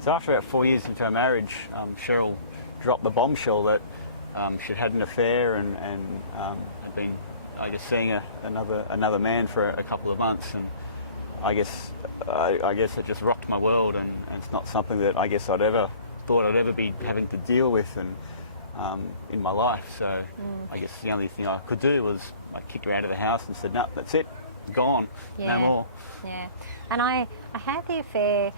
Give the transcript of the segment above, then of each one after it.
So after about 4 years into our marriage, Cheryl dropped the bombshell that she'd had an affair and had been, I guess, seeing another man for a couple of months, and I guess it just rocked my world, and it's not something that I guess I'd ever thought I'd ever be having to deal with and in my life. So I guess the only thing I could do was I kicked her out of the house and said, no, that's it, it's gone, no more. Yeah, and I had the affair,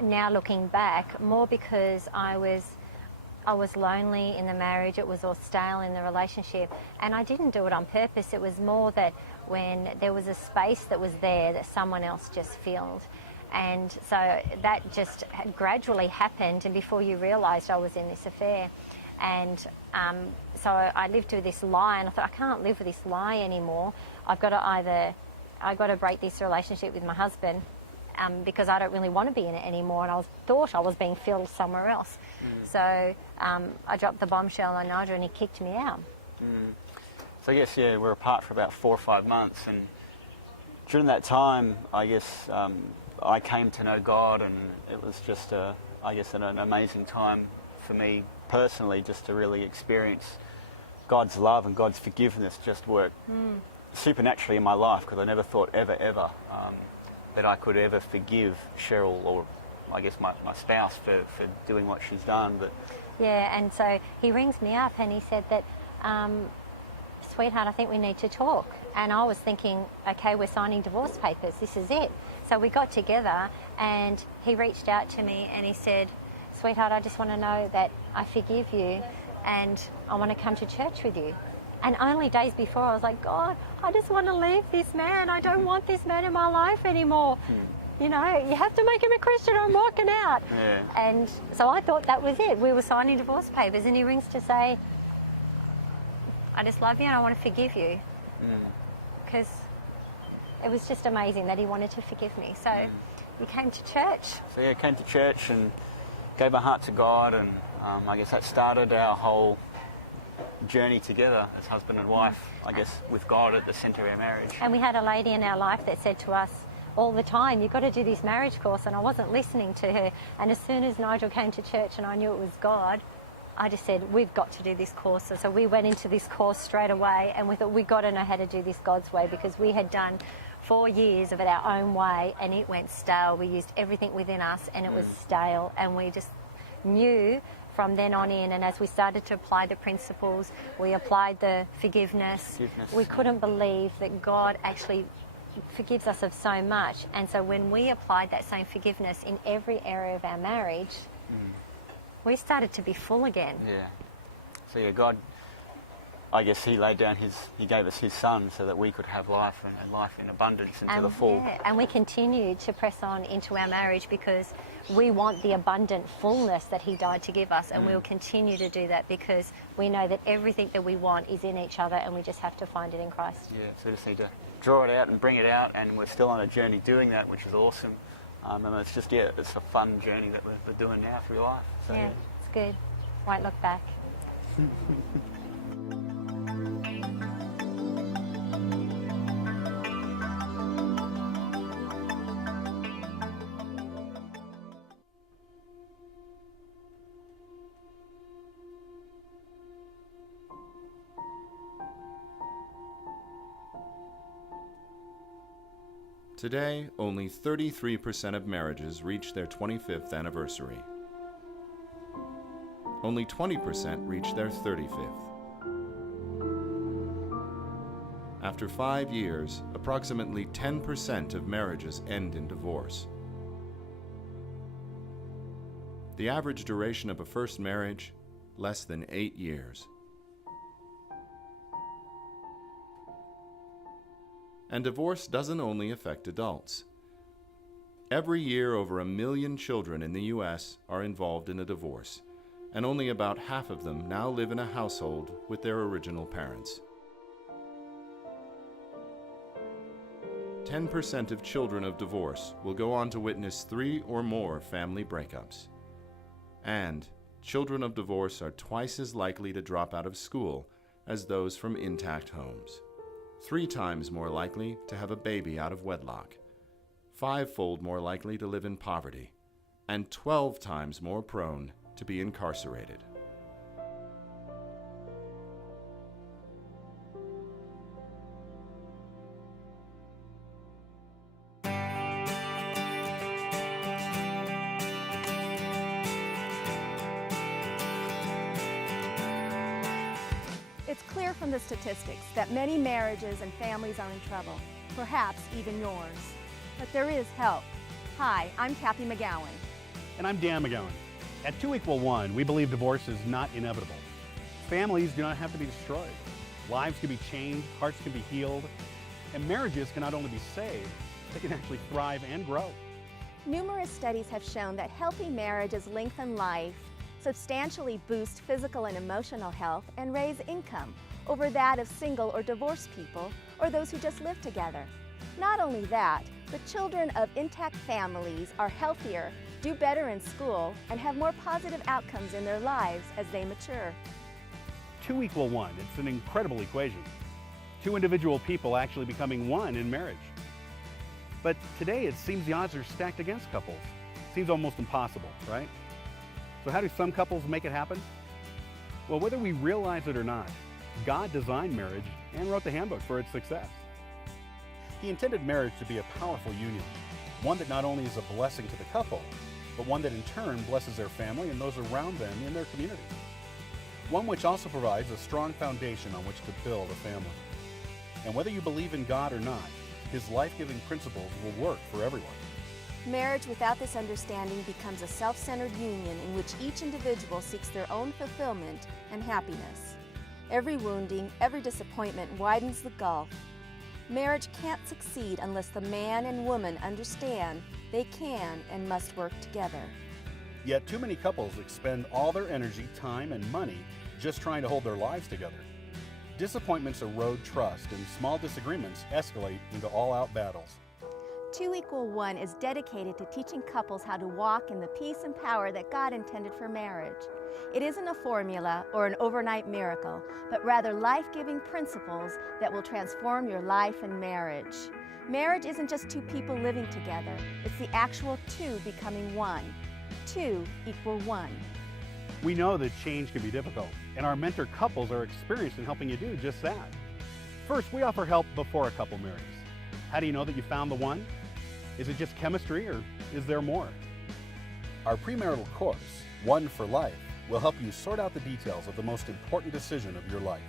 now looking back, more because I was lonely in the marriage. It was all stale in the relationship, and I didn't do it on purpose. It was more that when there was a space that was there that someone else just filled, and so that just gradually happened, and before you realised I was in this affair. And so I lived with this lie, and I thought, I can't live with this lie anymore. I've got to break this relationship with my husband, because I don't really want to be in it anymore, and I thought I was being filled somewhere else. So I dropped the bombshell on Nigel, and he kicked me out. So I guess, yeah, we're apart for about 4 or 5 months, and during that time, I guess I came to know God, and it was just, I guess, an amazing time for me personally, just to really experience God's love and God's forgiveness just work supernaturally in my life, because I never thought ever that I could ever forgive Cheryl, or I guess my spouse, for doing what she's done. But yeah, and so he rings me up and he said that, sweetheart, I think we need to talk. And I was thinking, okay, we're signing divorce papers, this is it. So we got together, and he reached out to me and he said, sweetheart, I just want to know that I forgive you and I want to come to church with you. And only days before, I was like, God, I just want to leave this man. I don't want this man in my life anymore. You know, you have to make him a Christian, I'm walking out. Yeah. And so I thought that was it. We were signing divorce papers, and he rings to say, I just love you and I want to forgive you. Because it was just amazing that he wanted to forgive me. So we came to church. So yeah, came to church and gave our heart to God, and I guess that started our whole journey together as husband and wife, I guess, with God at the centre of our marriage. And we had a lady in our life that said to us all the time, you've got to do this marriage course, and I wasn't listening to her. And as soon as Nigel came to church and I knew it was God, I just said, we've got to do this course. And so we went into this course straight away, and we thought, we've got to know how to do this God's way, because we had done 4 years of it our own way, and it went stale. We used everything within us, and it was stale, and we just knew from then on in. And as we started to apply the principles, we applied the forgiveness. We couldn't believe that God actually forgives us of so much. And so when we applied that same forgiveness in every area of our marriage, we started to be full again. Yeah. So yeah, God, I guess he gave us his son so that we could have life, and life in abundance and to the full. Yeah, and we continued to press on into our marriage because we want the abundant fullness that he died to give us, and we'll continue to do that because we know that everything that we want is in each other, and we just have to find it in Christ. Yeah, so we just need to draw it out and bring it out, and we're still on a journey doing that, which is awesome. And it's just, yeah, it's a fun journey that we're doing now through life. So, yeah, it's good. Won't look back. Today, only 33% of marriages reach their 25th anniversary. Only 20% reach their 35th. After 5 years, approximately 10% of marriages end in divorce. The average duration of a first marriage, less than 8 years. And divorce doesn't only affect adults. Every year, over 1 million children in the U.S. are involved in a divorce, and only about half of them now live in a household with their original parents. 10% of children of divorce will go on to witness 3 or more family breakups. And children of divorce are twice as likely to drop out of school as those from intact homes. 3 times more likely to have a baby out of wedlock, 5-fold more likely to live in poverty, and 12 times more prone to be incarcerated. It's clear from the statistics that many marriages and families are in trouble, perhaps even yours. But there is help. Hi, I'm Kathy McGowan. And I'm Dan McGowan. At 2=1, we believe divorce is not inevitable. Families do not have to be destroyed. Lives can be changed, hearts can be healed, and marriages can not only be saved, they can actually thrive and grow. Numerous studies have shown that healthy marriages lengthen life, substantially boost physical and emotional health, and raise income over that of single or divorced people or those who just live together. Not only that, but children of intact families are healthier, do better in school, and have more positive outcomes in their lives as they mature. 2=1, it's an incredible equation. Two individual people actually becoming one in marriage. But today it seems the odds are stacked against couples. Seems almost impossible, right? So how do some couples make it happen? Well, whether we realize it or not, God designed marriage and wrote the handbook for its success. He intended marriage to be a powerful union, one that not only is a blessing to the couple, but one that in turn blesses their family and those around them in their community. One which also provides a strong foundation on which to build a family. And whether you believe in God or not, His life-giving principles will work for everyone. Marriage without this understanding becomes a self-centered union in which each individual seeks their own fulfillment and happiness. Every wounding, every disappointment widens the gulf. Marriage can't succeed unless the man and woman understand they can and must work together. Yet too many couples expend all their energy, time, and money just trying to hold their lives together. Disappointments erode trust, and small disagreements escalate into all-out battles. 2=1 is dedicated to teaching couples how to walk in the peace and power that God intended for marriage. It isn't a formula or an overnight miracle, but rather life-giving principles that will transform your life and marriage. Marriage isn't just two people living together, it's the actual two becoming one. 2=1. We know that change can be difficult, and our mentor couples are experienced in helping you do just that. First, we offer help before a couple marries. How do you know that you found the one? Is it just chemistry, or is there more? Our premarital course, One for Life, will help you sort out the details of the most important decision of your life.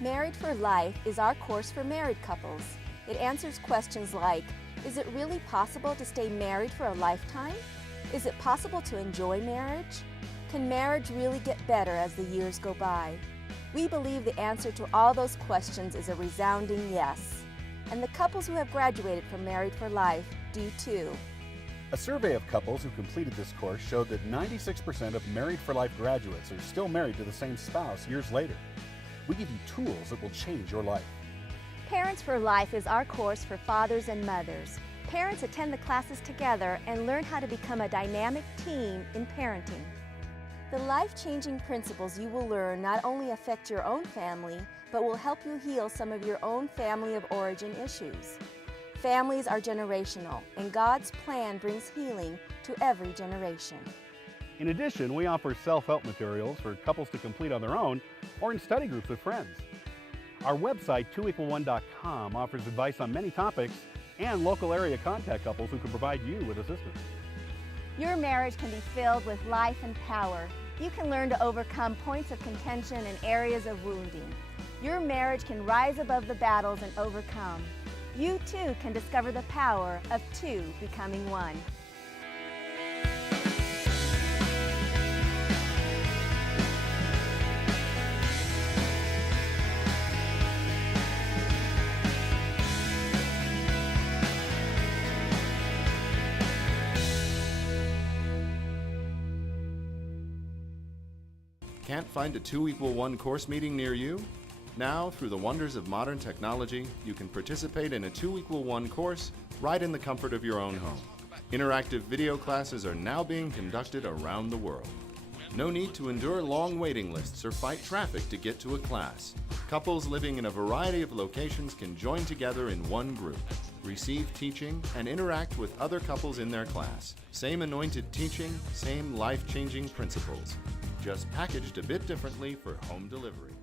Married for Life is our course for married couples. It answers questions like, is it really possible to stay married for a lifetime? Is it possible to enjoy marriage? Can marriage really get better as the years go by? We believe the answer to all those questions is a resounding yes. And the couples who have graduated from Married for Life do too. A survey of couples who completed this course showed that 96% of Married for Life graduates are still married to the same spouse years later. We give you tools that will change your life. Parents for Life is our course for fathers and mothers. Parents attend the classes together and learn how to become a dynamic team in parenting. The life-changing principles you will learn not only affect your own family, but will help you heal some of your own family of origin issues. Families are generational, and God's plan brings healing to every generation. In addition, we offer self-help materials for couples to complete on their own or in study groups with friends. Our website, 2=1.com, offers advice on many topics and local area contact couples who can provide you with assistance. Your marriage can be filled with life and power. You can learn to overcome points of contention and areas of wounding. Your marriage can rise above the battles and overcome. You too can discover the power of two becoming one. Can't find a 2=1 course meeting near you? Now, through the wonders of modern technology, you can participate in a 2=1 course right in the comfort of your own home. Interactive video classes are now being conducted around the world. No need to endure long waiting lists or fight traffic to get to a class. Couples living in a variety of locations can join together in one group. receive teaching, and interact with other couples in their class. Same anointed teaching, same life-changing principles, just packaged a bit differently for home delivery.